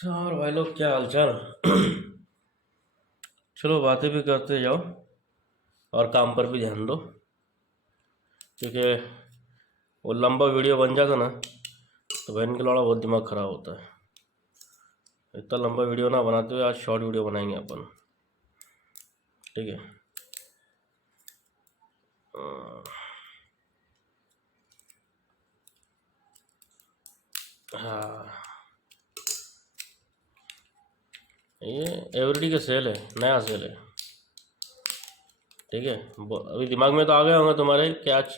और भाई लोग क्या हालचाल। चलो बातें भी करते जाओ और काम पर भी ध्यान दो, क्योंकि वो लंबा वीडियो बन जाता ना तो बहन के लौड़ा बहुत दिमाग ख़राब होता है। इतना लंबा वीडियो ना बनाते हुए आज शॉर्ट वीडियो बनाएंगे अपन, ठीक है। हाँ, ये एवरीडी का सेल है, नया सेल है, ठीक है। अभी दिमाग में तो आ गया होगा तुम्हारे कि आज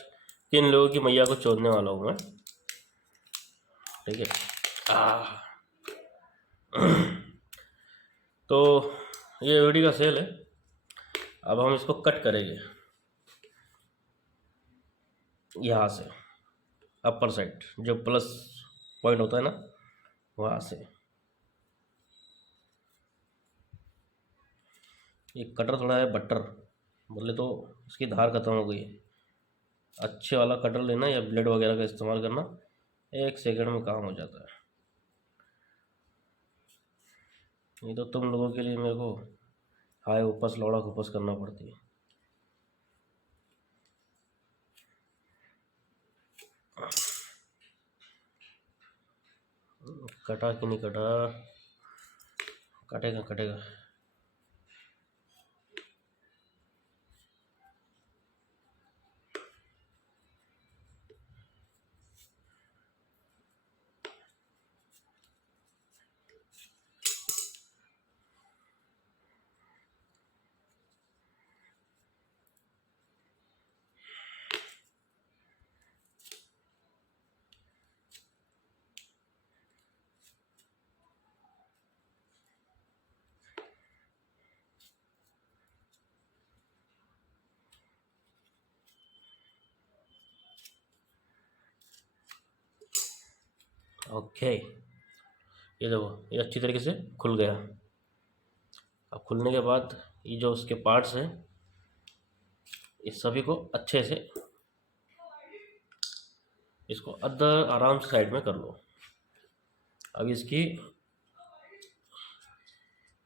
किन लोगों की मैया को चोदने वाला हूँ मैं, ठीक है। तो ये एवरीडी का सेल है। अब हम इसको कट करेंगे यहाँ से, अपर साइड जो प्लस पॉइंट होता है ना, वहाँ से। ये कटर थोड़ा है बटर, बोले तो इसकी धार ख़त्म हो गई है। अच्छे वाला कटर लेना या ब्लेड वगैरह का इस्तेमाल करना, 1 सेकंड में काम हो जाता है। ये तो तुम लोगों के लिए मेरे को हाय उपस लौड़ा खुपस करना पड़ती है। कटा कि नहीं कटा? कटेगा कटेगा। ओके, ये देखो ये अच्छी तरीके से खुल गया। अब खुलने के बाद ये जो उसके पार्ट्स हैं इस सभी को अच्छे से इसको अदर आराम से साइड में कर लो। अब इसकी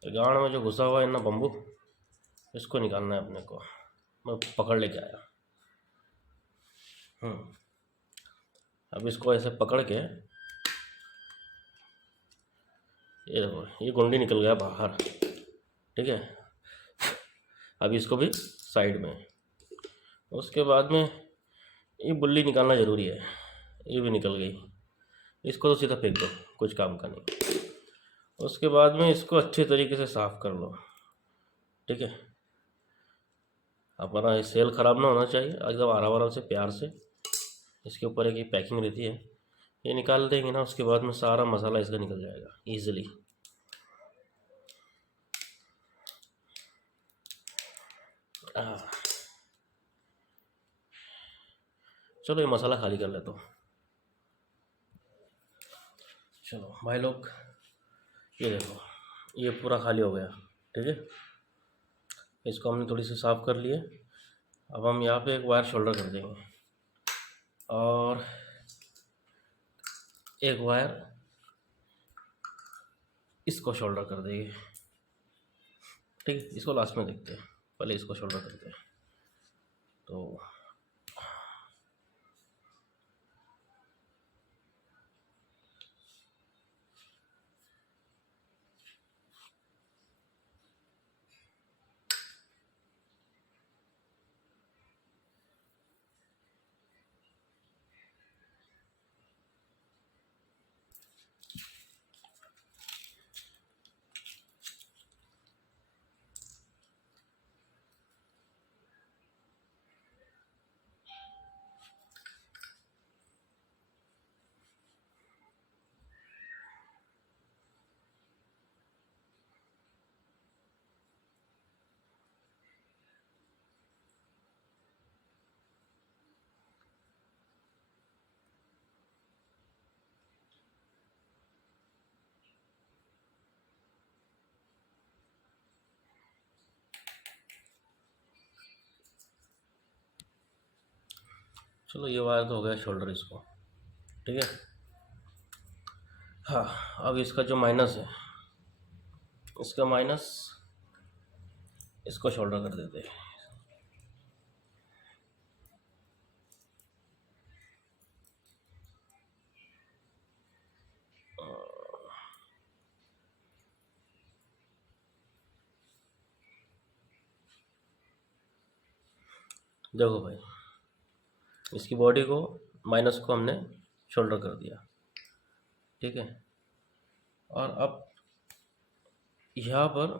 गाड़ में जो घुसा हुआ है ना बम्बू, इसको निकालना है अपने को। मैं पकड़ लेके आया। अब इसको ऐसे पकड़ के, ये देखो ये गुंडी निकल गया बाहर, ठीक है। अब इसको भी साइड में, उसके बाद में ये बुल्ली निकालना ज़रूरी है। ये भी निकल गई, इसको तो सीधा फेंक दो, कुछ काम का नहीं। उसके बाद में इसको अच्छे तरीके से साफ़ कर लो, ठीक है। अपना ये सेल ख़राब ना होना चाहिए। एकदम आराम आराम से प्यार से इसके ऊपर एक पैकिंग रहती है, ये निकाल देंगे ना, उसके बाद में सारा मसाला इसका निकल जाएगा ईज़िली। चलो ये मसाला खाली कर लेता हूँ। चलो भाई लोग, ये देखो ये पूरा खाली हो गया, ठीक है। इसको हमने थोड़ी सी साफ़ कर लिए। अब हम यहाँ पे एक वायर शोल्डर कर देंगे और एक वायर इसको शोल्डर कर देंगे, ठीक है। इसको लास्ट में देखते हैं, पहले इसको शोल्डर करते हैं। तो चलो ये वायर तो हो गया शोल्डर इसको, ठीक है। हाँ, अब इसका जो माइनस है इसका माइनस इसको शोल्डर कर देते हैं। देखो भाई, इसकी बॉडी को माइनस को हमने शोल्डर कर दिया, ठीक है। और अब यहाँ पर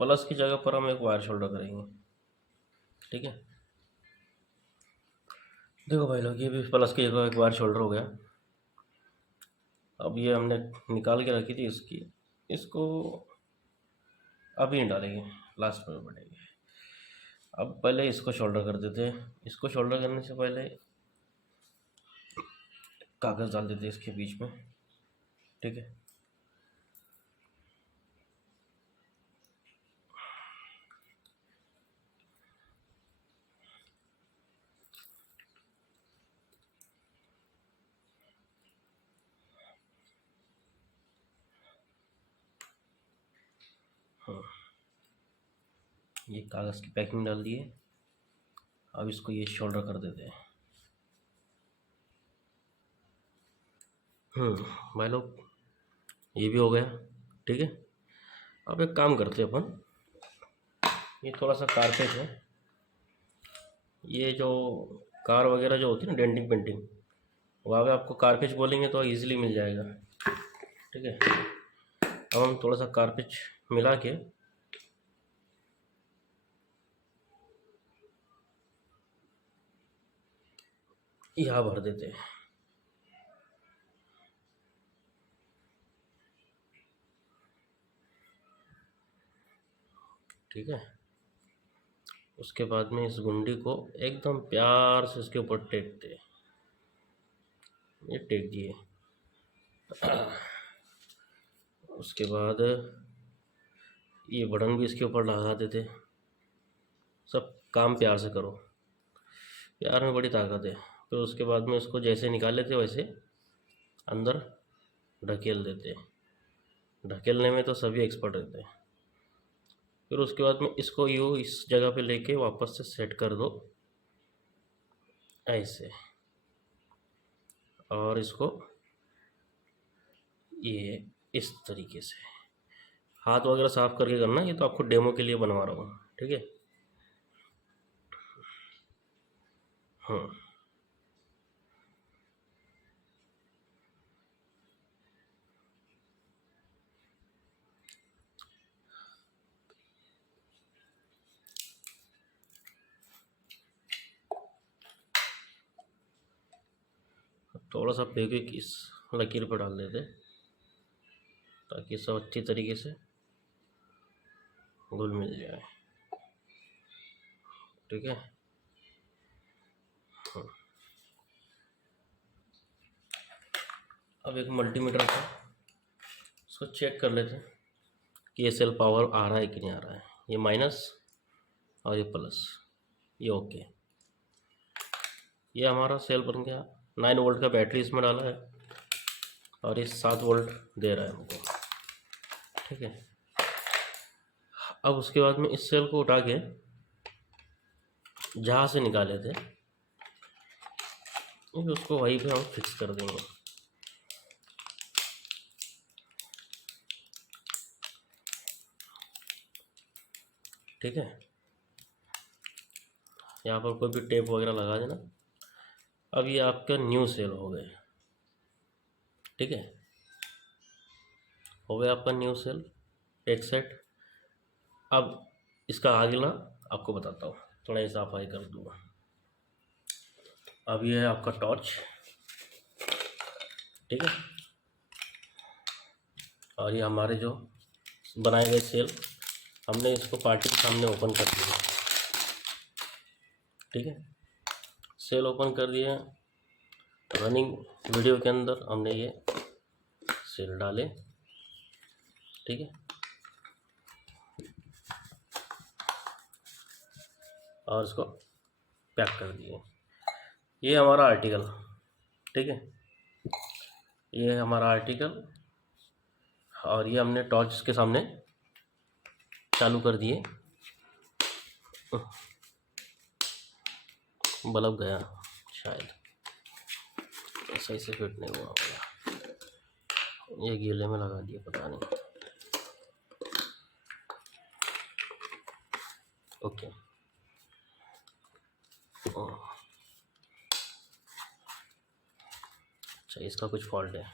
प्लस की जगह पर हम एक वायर शोल्डर करेंगे, ठीक है। देखो भाई लोग, ये भी प्लस की जगह एक वायर शोल्डर हो गया। अब ये हमने निकाल के रखी थी इसको अभी नहीं डालेंगे, लास्ट में बढ़ेंगे। अब पहले इसको शोल्डर कर देते हैं। इसको शोल्डर करने से पहले कागज़ डाल देते हैं इसके बीच में, ठीक है। हाँ, ये कागज़ की पैकिंग डाल दिए। अब इसको ये शोल्डर कर देते हैं। भाई लोग, ये भी हो गया, ठीक है। अब एक काम करते हैं अपन, ये थोड़ा सा कारपेट है, ये जो कार वगैरह जो होती है ना, डेंटिंग पेंटिंग, वहाँ पे आपको कारपेच बोलेंगे तो इजीली मिल जाएगा, ठीक है। अब हम थोड़ा सा कारपेच मिला के यहाँ भर देते हैं, ठीक है। उसके बाद में इस गुंडी को एकदम प्यार से इसके ऊपर टेकते हैं। ये टेक दिए। उसके बाद ये बटन भी इसके ऊपर लगा देते। सब काम प्यार से करो, प्यार में बड़ी ताकत है। फिर उसके बाद में इसको जैसे निकाल लेते वैसे अंदर ढकेल देते। ढकेलने में तो सभी एक्सपर्ट रहते हैं। फिर उसके बाद में इसको यूँ इस जगह पे लेके वापस से सेट कर दो ऐसे, और इसको ये इस तरीके से हाथ वगैरह साफ करके करना। ये तो आपको डेमो के लिए बनवा रहा हूँ, ठीक है। हाँ, थोड़ा सा फेविक इस लकीर पर डाल देते ताकि सब अच्छी तरीके से घुल मिल जाए, ठीक है। हाँ। अब एक मल्टीमीटर था, उसको चेक कर लेते हैं कि ये सेल पावर आ रहा है कि नहीं आ रहा है। ये माइनस और ये प्लस, ये ओके। ये हमारा सेल बन गया। 9 वोल्ट का बैटरी इसमें डाला है और ये 7 वोल्ट दे रहा है हमको, ठीक है। अब उसके बाद में इस सेल को उठा के जहाँ से निकाले थे उसको वहीं पे हम फिक्स कर देंगे, ठीक है। यहाँ पर कोई भी टेप वगैरह लगा देना। अब ये आपका न्यू सेल हो गया, ठीक है। हो गया आपका न्यू सेल एक सेट। अब इसका अगला आपको बताता हूँ, थोड़ा ही सफाई कर दूँगा। अब ये है आपका टॉर्च, ठीक है। और ये हमारे जो बनाए गए सेल, हमने इसको पार्टी के सामने ओपन कर दिया, ठीक है। सेल ओपन कर दिया। रनिंग वीडियो के अंदर हमने ये सेल डाले, ठीक है। और इसको पैक कर दिए। ये हमारा आर्टिकल, ठीक है। ये हमारा आर्टिकल, और ये हमने टॉर्च के सामने चालू कर दिए, बल्ब गया शायद, सही से फिट नहीं हुआ होगा, ये गीले में लगा दिया पता नहीं। ओके, अच्छा इसका कुछ फॉल्ट है।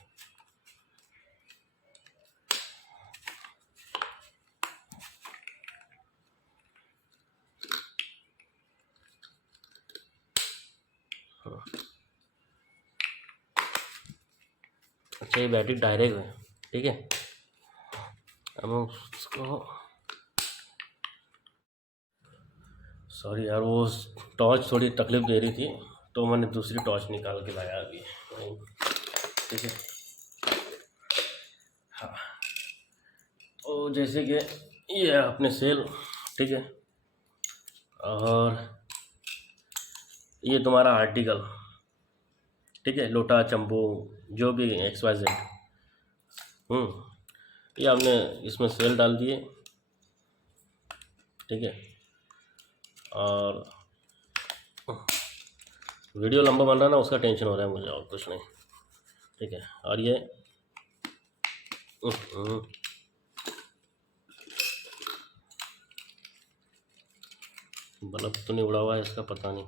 अच्छा ये बैटरी डायरेक्ट है, ठीक है। अब हम उसको, सॉरी यार वो टॉर्च थोड़ी तकलीफ दे रही थी तो मैंने दूसरी टॉर्च निकाल के लाया अभी, ठीक है। हाँ, तो जैसे कि ये अपने सेल, ठीक है, और ये तुम्हारा आर्टिकल, ठीक है, लोटा चंबू जो भी XYZ, ये हमने इसमें सेल डाल दिए, ठीक है। और वीडियो लंबा बन रहा है ना, उसका टेंशन हो रहा है मुझे, और कुछ नहीं, ठीक है। और ये बल्ब तो नहीं उड़ा हुआ है इसका, पता नहीं।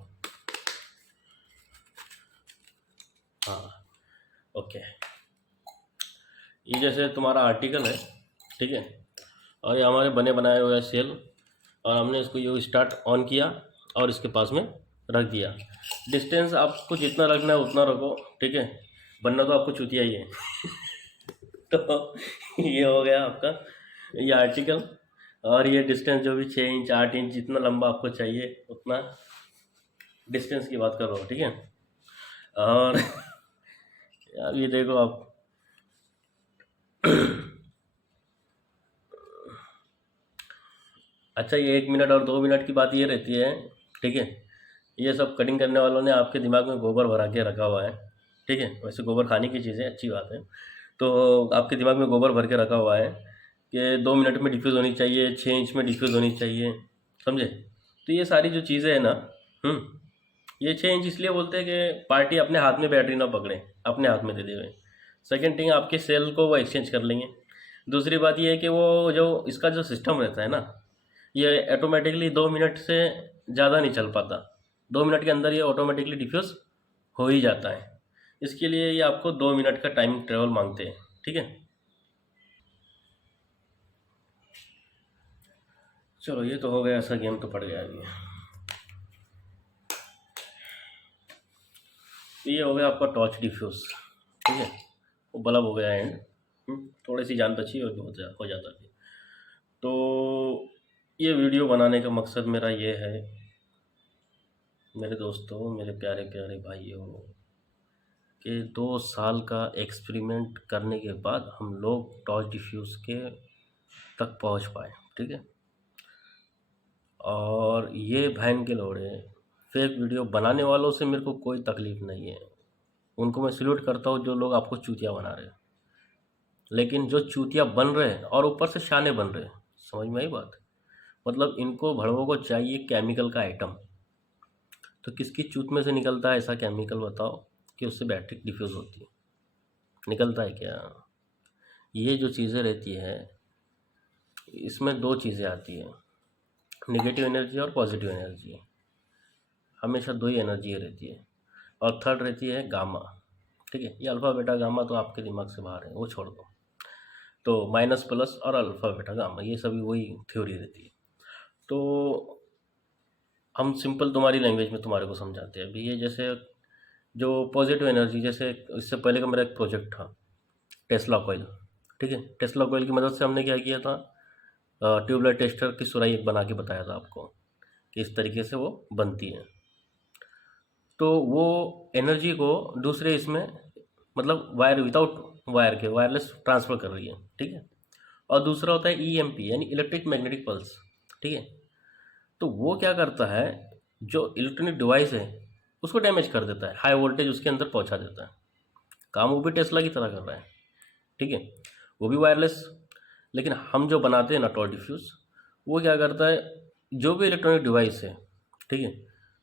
हाँ ओके, ये जैसे तुम्हारा आर्टिकल है, ठीक है, और ये हमारे बने बनाए हुए सेल, और हमने इसको ये स्टार्ट ऑन किया और इसके पास में रख दिया। डिस्टेंस आपको जितना रखना है उतना रखो, ठीक है, बनना तो आपको चुतिया ही है। तो ये हो गया आपका ये आर्टिकल, और ये डिस्टेंस जो भी 6 इंच 8 इंच जितना लंबा आपको चाहिए उतना डिस्टेंस की बात कर रहा हूँ, ठीक है। और यार ये देखो आप, अच्छा ये 1 मिनट और 2 मिनट की बात ये रहती है, ठीक है। ये सब कटिंग करने वालों ने आपके दिमाग में गोबर भरा के रखा हुआ है, ठीक है। वैसे गोबर खाने की चीज़ है, अच्छी बात है। तो आपके दिमाग में गोबर भर के रखा हुआ है कि 2 मिनट में डिफ्यूज़ होनी चाहिए, 6 इंच में डिफ्यूज़ होनी चाहिए, समझे। तो ये सारी जो चीज़ें हैं ना, ये 6 इंच इसलिए बोलते हैं कि पार्टी अपने हाथ में बैटरी ना पकड़े, अपने हाथ में दे दे। सेकेंड थिंग, आपके सेल को वो एक्सचेंज कर लेंगे। दूसरी बात ये है कि वो जो इसका जो सिस्टम रहता है ना, ये ऑटोमेटिकली 2 मिनट से ज़्यादा नहीं चल पाता, 2 मिनट के अंदर ये ऑटोमेटिकली डिफ्यूज़ हो ही जाता है। इसके लिए ये आपको 2 मिनट का टाइम ट्रेवल मांगते हैं, ठीक है। चलो ये तो हो गया, ऐसा गेम तो पड़ गया अभी। ये हो गया आपका टॉर्च डिफ्यूज़, ठीक है, वो बल्ब हो गया एंड, थोड़ी सी जान बची और हो जाता है। तो ये वीडियो बनाने का मकसद मेरा ये है मेरे दोस्तों, मेरे प्यारे प्यारे भाइयों, कि 2 साल का एक्सपेरिमेंट करने के बाद हम लोग टॉर्च डिफ्यूज़ के तक पहुंच पाए, ठीक है। और ये बहन के लोड़े फेक वीडियो बनाने वालों से मेरे को कोई तकलीफ़ नहीं है, उनको मैं सल्यूट करता हूँ जो लोग आपको चूतिया बना रहे हैं। लेकिन जो चूतिया बन रहे हैं और ऊपर से शाने बन रहे हैं, समझ में आई बात, मतलब इनको भड़वों को चाहिए केमिकल का आइटम। तो किसकी चूत में से निकलता है ऐसा केमिकल बताओ कि उससे बैटरी डिफ्यूज़ होती है? निकलता है क्या? ये जो चीज़ें रहती है इसमें 2 चीज़ें आती हैं, नेगेटिव एनर्जी और पॉजिटिव एनर्जी। हमेशा 2 ही एनर्जी रहती है, और थर्ड रहती है गामा, ठीक है। ये अल्फ़ा बीटा गामा तो आपके दिमाग से बाहर है, वो छोड़ दो। तो माइनस प्लस और अल्फ़ा बीटा गामा ये सभी वही थ्योरी रहती है। तो हम सिंपल तुम्हारी लैंग्वेज में तुम्हारे को समझाते हैं अभी। ये जैसे जो पॉजिटिव एनर्जी, जैसे इससे पहले का मेरा एक प्रोजेक्ट था टेस्ला कॉइल, ठीक है। टेस्ला कॉइल की मदद से हमने क्या किया था, ट्यूबलाइट टेस्टर की सुराई एक बना के बताया था आपको कि इस तरीके से वो बनती है। तो वो एनर्जी को दूसरे इसमें, मतलब वायर विदाउट वायर के वायरलेस ट्रांसफ़र कर रही है, ठीक है। और दूसरा होता है EMP यानी इलेक्ट्रिक मैग्नेटिक पल्स, ठीक है। तो वो क्या करता है, जो इलेक्ट्रॉनिक डिवाइस है उसको डैमेज कर देता है, हाई वोल्टेज उसके अंदर पहुंचा देता है। काम वो भी टेस्ला की तरह कर रहा है, ठीक है, वो भी वायरलेस। लेकिन हम जो बनाते हैं ना टॉर्च डिफ्यूज़, वो क्या करता है, जो भी इलेक्ट्रॉनिक डिवाइस है, ठीक है,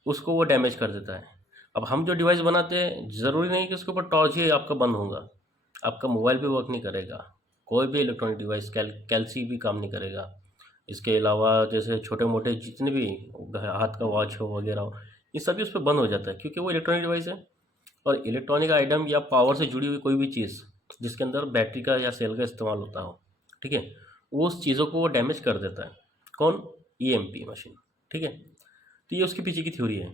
उसको वो डैमेज कर देता है। अब हम जो डिवाइस बनाते हैं, ज़रूरी नहीं कि उसके ऊपर टॉर्च ही आपका बंद होगा, आपका मोबाइल भी वर्क नहीं करेगा, कोई भी इलेक्ट्रॉनिक डिवाइस कैलसी भी काम नहीं करेगा। इसके अलावा जैसे छोटे मोटे जितने भी हाथ का वॉच हो वगैरह हो, ये सभी उस पर बंद हो जाता है, क्योंकि वो इलेक्ट्रॉनिक डिवाइस है। और इलेक्ट्रॉनिक आइटम या पावर से जुड़ी हुई कोई भी चीज़ जिसके अंदर बैटरी का या सेल का इस्तेमाल होता हो, ठीक है, वो उस चीज़ों को वो डैमेज कर देता है। कौन? ईएमपी मशीन, ठीक है। तो ये उसके पीछे की थ्योरी है।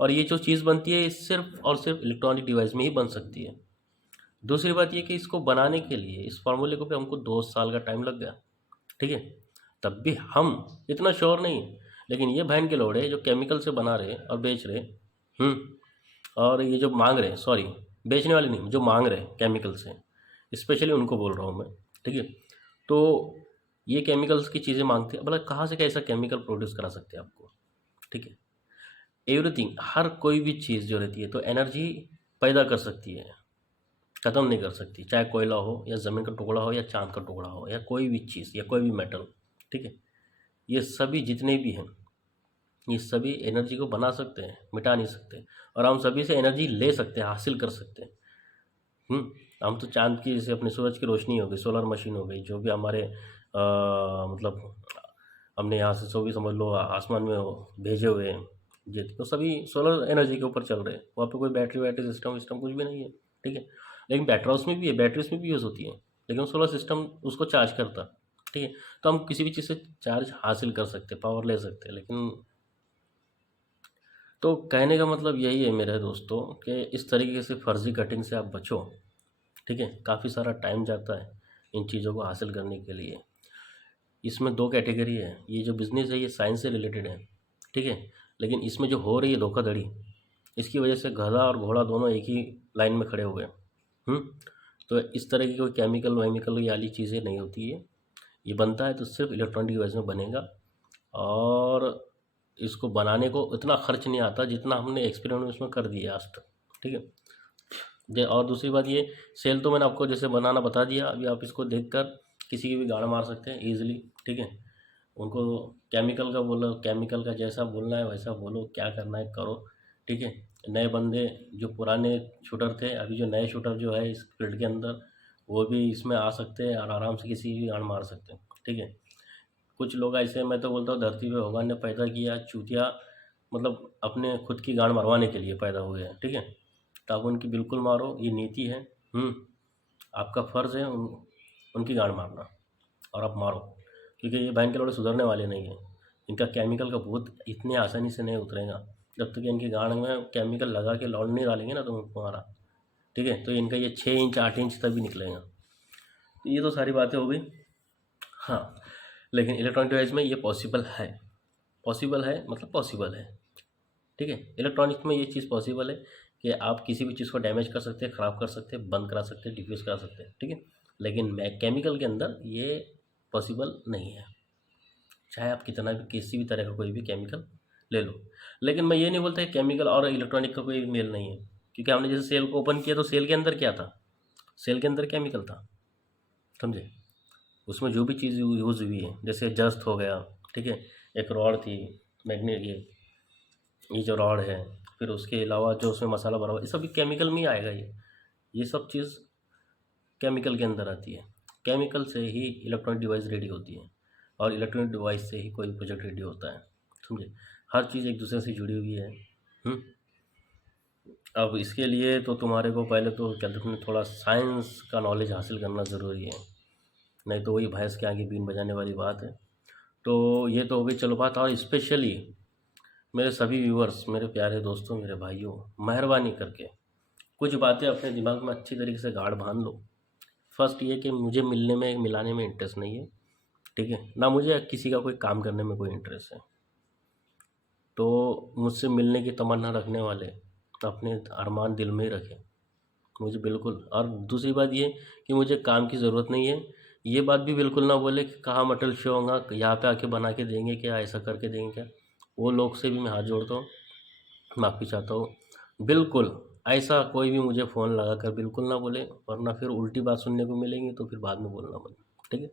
और ये जो चीज़ बनती है, ये सिर्फ और सिर्फ इलेक्ट्रॉनिक डिवाइस में ही बन सकती है। दूसरी बात ये कि इसको बनाने के लिए, इस फार्मूले को भी हमको 2 साल का टाइम लग गया, ठीक है। तब भी हम इतना श्योर नहीं है। लेकिन ये बहन के लोड़े जो केमिकल से बना रहे और बेच रहे, और ये जो मांग रहे, सॉरी, बेचने वाले नहीं, जो मांग रहे केमिकल से, स्पेशली उनको बोल रहा हूँ मैं, ठीक है। तो ये केमिकल्स की चीज़ें मांगते हैं, भला कहाँ से कैसा केमिकल प्रोड्यूस करा सकते हैं आपको, ठीक है। एवरीथिंग, हर कोई भी चीज़ जो रहती है तो एनर्जी पैदा कर सकती है, ख़त्म नहीं कर सकती। चाहे कोयला हो या ज़मीन का टुकड़ा हो या चाँद का टुकड़ा हो या कोई भी चीज़ या कोई भी मेटल, ठीक है, ये सभी जितने भी हैं, ये सभी एनर्जी को बना सकते हैं, मिटा नहीं सकते। और हम सभी से एनर्जी ले सकते हैं, हासिल कर सकते हैं। हम तो चाँद की, जैसे अपने सूरज की रोशनी हो गई, सोलर मशीन हो गई, जो भी हमारे मतलब हमने यहाँ से जो भी समझ लो आसमान में भेजे हुए हैं, ये तो सभी सोलर एनर्जी के ऊपर चल रहे हैं। वहाँ पे कोई बैटरी वैटरी सिस्टम विस्टम कुछ भी नहीं है, ठीक है। लेकिन बैटरी उसमें भी है, बैटरी उसमें भी यूज़ होती है, लेकिन सोलर सिस्टम उसको चार्ज करता है, ठीक है। तो हम किसी भी चीज़ से चार्ज हासिल कर सकते हैं, पावर ले सकते हैं। लेकिन तो कहने का मतलब यही है मेरे दोस्तों, कि इस तरीके से फर्जी कटिंग से आप बचो, ठीक है। काफ़ी सारा टाइम जाता है इन चीज़ों को हासिल करने के लिए। इसमें 2 कैटेगरी है, ये जो बिज़नेस है ये साइंस से रिलेटेड है, ठीक है। लेकिन इसमें जो हो रही है धोखाधड़ी, इसकी वजह से गधा और घोड़ा दोनों एक ही लाइन में खड़े हुए हैं। हुँ? तो इस तरह की कोई केमिकल वेमिकल ये वाली चीज़ें नहीं होती है। ये बनता है तो सिर्फ इलेक्ट्रॉनिक डिवाइस में बनेगा। और इसको बनाने को इतना खर्च नहीं आता जितना हमने एक्सपेरिमेंट उसमें कर दिया आज तक, ठीक है। और दूसरी बात ये, सेल तो मैंने आपको जैसे बनाना बता दिया, अभी आप इसको देखकर किसी की भी गाड़ मार सकते हैं ईजिली, ठीक है। उनको केमिकल का बोलो, केमिकल का जैसा बोलना है वैसा बोलो, क्या करना है करो, ठीक है। नए बंदे जो पुराने शूटर थे, अभी जो नए शूटर जो है इस फील्ड के अंदर, वो भी इसमें आ सकते हैं और आराम से किसी की भी गाड़ मार सकते हैं, ठीक है। कुछ लोग ऐसे, मैं तो बोलता हूँ धरती पे भगवान ने पैदा किया चूतिया, मतलब अपने खुद की गांड मरवाने के लिए पैदा हुए हैं, ठीक है। तो आप उनकी बिल्कुल मारो, ये नीति है। आपका फ़र्ज़ है उनकी गांड मारना, और आप मारो, क्योंकि ये बहन के लोड़े सुधरने वाले नहीं हैं। इनका केमिकल का भूत इतनी आसानी से नहीं उतरेगा, जब तक इनकी गांड में केमिकल लगा के लौट नहीं डालेंगे ना तो तुम्हारा, ठीक है। तो इनका ये 6 इंच 8 इंच तक भी निकलेगा। तो ये तो सारी बातें हो गई। हाँ, लेकिन इलेक्ट्रॉनिक डिवाइस में ये पॉसिबल है, पॉसिबल है मतलब पॉसिबल है, ठीक है। इलेक्ट्रॉनिक्स में ये चीज़ पॉसिबल है कि आप किसी भी चीज़ को डैमेज कर सकते हैं, ख़राब कर सकते हैं, बंद करा सकते हैं, डिफ्यूज़ करा सकते हैं, ठीक है। लेकिन मैं केमिकल के अंदर ये पॉसिबल नहीं है, चाहे आप कितना भी किसी भी तरह का कोई भी केमिकल ले लो। लेकिन मैं ये नहीं बोलता कि केमिकल और इलेक्ट्रॉनिक का कोई मेल नहीं है, क्योंकि हमने जैसे सेल को ओपन किया तो सेल के अंदर क्या था, सेल के अंदर केमिकल था, समझे। उसमें जो भी चीज़ यूज़ हुई है, जैसे जस्त हो गया, ठीक है, एक रॉड थी, मैग्नेट, ये जो रॉड है, फिर उसके अलावा जो उसमें मसाला भरा हुआ, ये सभी केमिकल में ही आएगा। ये सब चीज़ केमिकल के अंदर आती है। केमिकल से ही इलेक्ट्रॉनिक डिवाइस रेडी होती है, और इलेक्ट्रॉनिक डिवाइस से ही कोई प्रोजेक्ट रेडी होता है, समझे। हर चीज़ एक दूसरे से जुड़ी हुई है। हम्म। अब इसके लिए तो तुम्हारे को पहले तो क्या कहते हैं, थोड़ा साइंस का नॉलेज हासिल करना ज़रूरी है, नहीं तो वही भैंस के आगे बीन बजाने वाली बात है। तो ये तो हो गई चलो बात। और स्पेशली मेरे सभी व्यूअर्स, मेरे प्यारे दोस्तों, मेरे भाइयों, मेहरबानी करके कुछ बातें अपने दिमाग में अच्छी तरीके से गाढ़ बांध लो। फर्स्ट ये कि मुझे मिलने में मिलाने में इंटरेस्ट नहीं है, ठीक है, ना मुझे किसी का कोई काम करने में कोई इंटरेस्ट है। तो मुझसे मिलने की तमन्ना रखने वाले अपने अरमान दिल में ही रखें, मुझे बिल्कुल। और दूसरी बात ये कि मुझे काम की ज़रूरत नहीं है, ये बात भी बिल्कुल ना बोले कि कहाँ मटेरियल शो होगा, यहाँ पे आके बना के देंगे क्या, ऐसा करके देंगे क्या। वो लोग से भी मैं हाथ जोड़ता हूँ, माफ़ी चाहता हूँ। बिल्कुल ऐसा कोई भी मुझे फ़ोन लगा कर बिल्कुल ना बोले, वरना फिर उल्टी बात सुनने को मिलेंगी, तो फिर बाद में बोलना मत, ठीक है।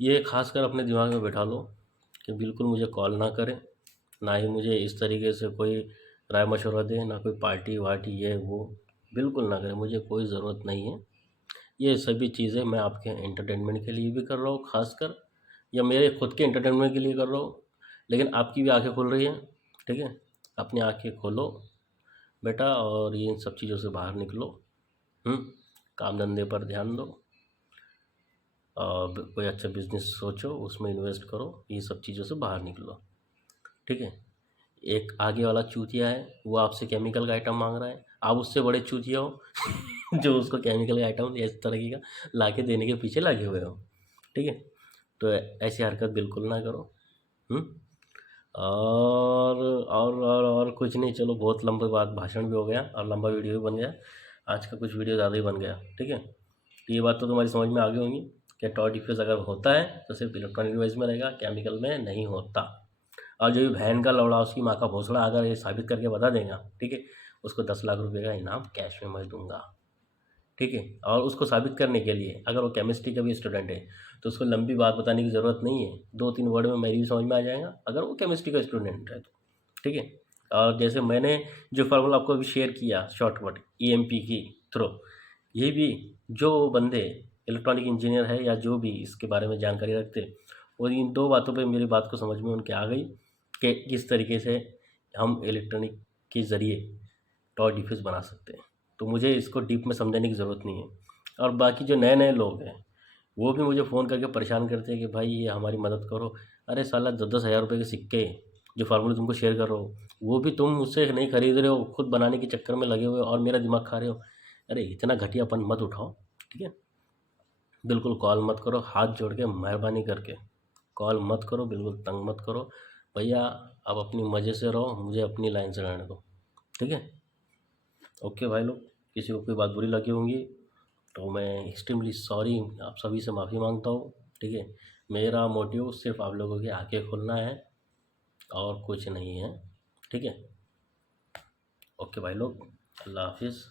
ये खासकर अपने दिमाग में बैठा लो कि बिल्कुल मुझे कॉल ना करें, ना ही मुझे इस तरीके से कोई राय मशवरा दे, ना कोई पार्टी वार्टी ये वो, बिल्कुल ना करें, मुझे कोई ज़रूरत नहीं है। ये सभी चीज़ें मैं आपके एंटरटेनमेंट के लिए भी कर रहा हूँ खासकर, या मेरे खुद के एंटरटेनमेंट के लिए कर रहा हूँ, लेकिन आपकी भी आंखें खुल रही हैं, ठीक है। अपनी आंखें खोलो बेटा, और ये इन सब चीज़ों से बाहर निकलो। काम धंधे पर ध्यान दो, और कोई अच्छा बिजनेस सोचो, उसमें इन्वेस्ट करो, ये सब चीज़ों से बाहर निकलो, ठीक है। एक आगे वाला चूतिया है, वो आपसे केमिकल का आइटम मांग रहा है, आप उससे बड़े चूतिया हो जो उसको केमिकल का आइटम इस तरह का ला के देने के पीछे लगे हुए हो, ठीक है। तो ऐसी हरकत बिल्कुल ना करो। हम्म और कुछ नहीं, चलो बहुत लंबी बात, भाषण भी हो गया और लंबा वीडियो भी बन गया, आज का कुछ वीडियो ज़्यादा ही बन गया, ठीक है। तो ये बात तो तुम्हारी समझ में आ गई होंगी कि टॉर्च डिफ्यूज़ अगर होता है तो सिर्फ इलेक्ट्रॉनिक डिवाइस में रहेगा, केमिकल में नहीं होता। और जो भी बहन का लौड़ा, उसकी माँ का भोसड़ा अगर ये साबित करके बता देगा, ठीक है, उसको 10 लाख रुपए का इनाम कैश में मैं दूंगा, ठीक है। और उसको साबित करने के लिए अगर वो केमिस्ट्री का भी स्टूडेंट है तो उसको लंबी बात बताने की ज़रूरत नहीं है, 2-3 वर्ड में मेरी भी समझ में आ जाएगा, अगर वो केमिस्ट्री का स्टूडेंट है तो, ठीक है। और जैसे मैंने जो फार्मूला आपको अभी शेयर किया शॉर्टकट ईएमपी की थ्रू, ये भी जो बंदे इलेक्ट्रॉनिक इंजीनियर है या जो भी इसके बारे में जानकारी रखते, और इन 2 बातों पे मेरी बात को समझ में उनके आ गई कि किस तरीके से हम इलेक्ट्रॉनिक के ज़रिए टॉर्च डिफ्यूज़ बना सकते हैं। तो मुझे इसको डीप में समझाने की ज़रूरत नहीं है। और बाकी जो नए नए लोग हैं, वो भी मुझे फ़ोन करके परेशान करते हैं कि भाई ये हमारी मदद करो। अरे साला 10-10 हज़ार रुपये के सिक्के जो फार्मूले तुमको शेयर कर रहा हो, वो भी तुम मुझसे नहीं खरीद रहे हो, खुद बनाने के चक्कर में लगे हुए हो और मेरा दिमाग खा रहे हो। अरे इतना घटियापन मत उठाओ, ठीक है। बिल्कुल कॉल मत करो, हाथ जोड़ के मेहरबानी करके कॉल मत करो, बिल्कुल तंग मत करो भैया। आप अपनी मज़े से रहो, मुझे अपनी लाइन से रहने दो, ठीक है। ओके भाई लोग, किसी को कोई बात बुरी लगी होंगी तो मैं एक्सट्रीमली सॉरी, आप सभी से माफ़ी मांगता हूँ, ठीक है। मेरा मोटिव सिर्फ आप लोगों की आंखें खोलना है और कुछ नहीं है, ठीक है। ओके भाई लोग, अल्लाह हाफिज़।